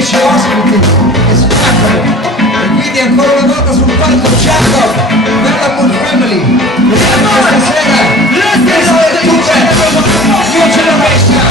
magnifici ospiti che spaccano, e quindi ancora una volta sul palco Jacob, Bella Mood Family, vediamo questa sera, questo è tutto, New Generation,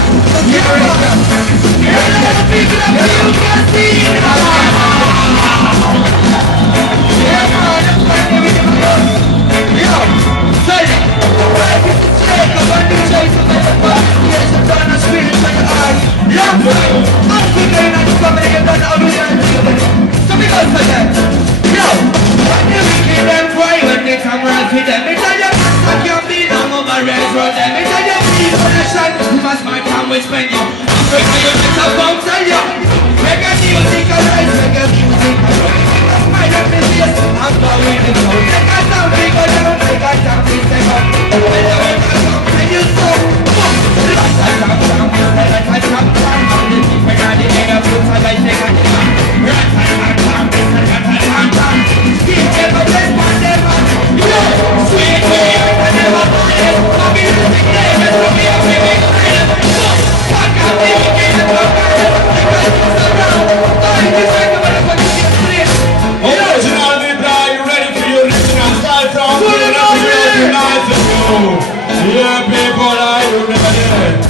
Spend you, it's a bounce on you. Reggae music, reggae music. My reputation, I'm going to go. Take a sound, take a down, take a down, take a down. When you wake up, and you so boom. Like a jump, jump, like a jump, jump. The different are the air, fruits are like take a jump. Rat a jump, jump, rat a jump, jump. Keep never bless one never. Yo, sweet, sweet, I never bless. I'll be the thing, never be a baby. Original Vibra, you ready for your original style from United ago? Yeah, people, are you ready?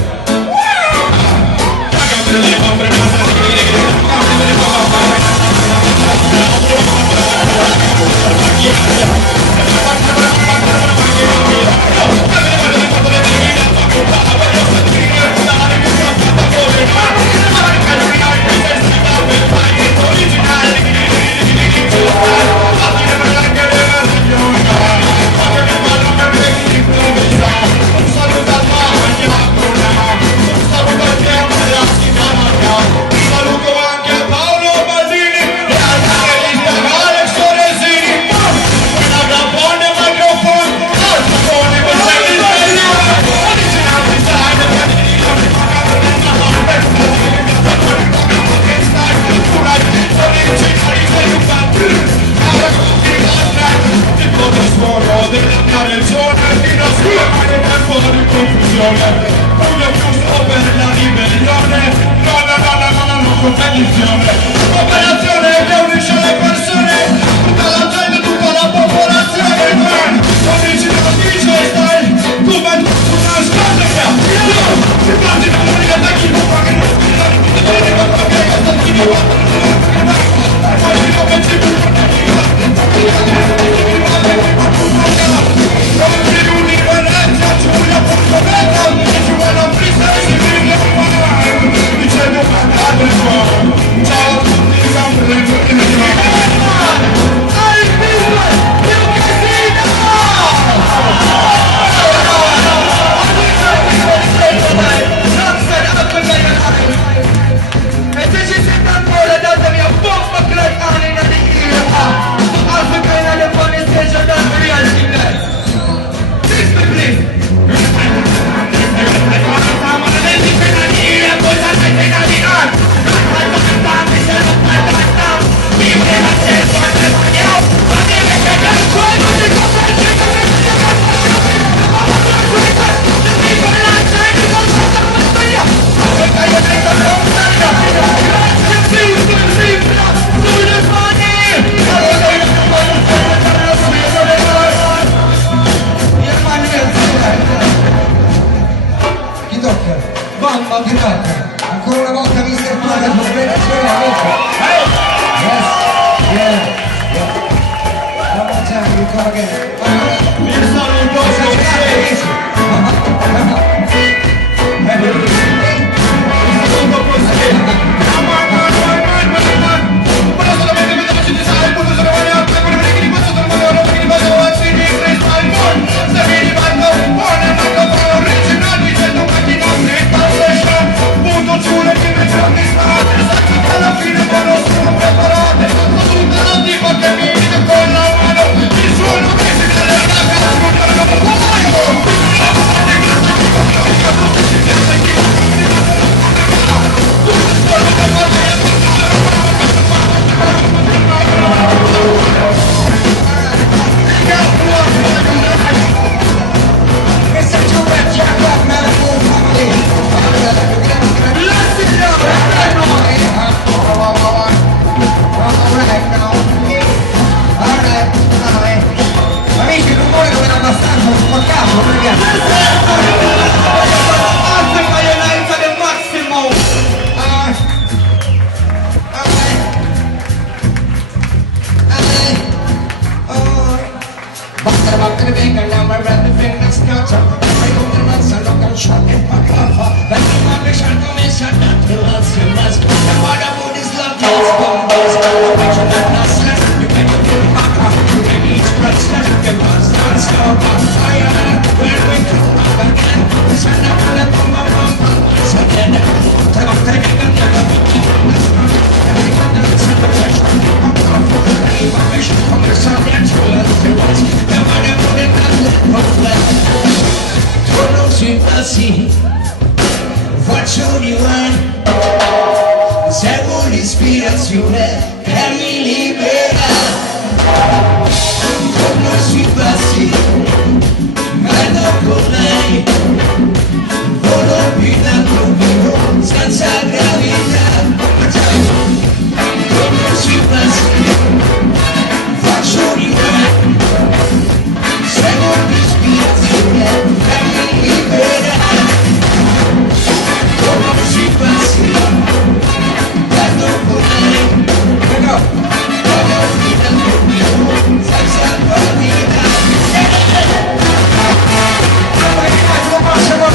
Operazione che unisce le persone, tutta la gente, tutta la popolazione, man. Original DJ style, tu vai una squadra, si parti da una linea chi non fa che non si dà, ti viene con qualche cosa che ti va. Poi non pensi più ciao a tutti, Mamma che tocca, ancora una volta Mr. Mara con benedizione amici. Yes, yeah. One more time, you come again. Esagerate amici. Alla fine non sono preparate, ma tutta la tipa che mi dice con la mano, il suono che si deve che basta scopa fire when we come up again sana kala pom pom pom sana tre volte che cantiamo come Scientology e vale pure dalle problemi tu non si passi faccio di one seguo l'ispirazione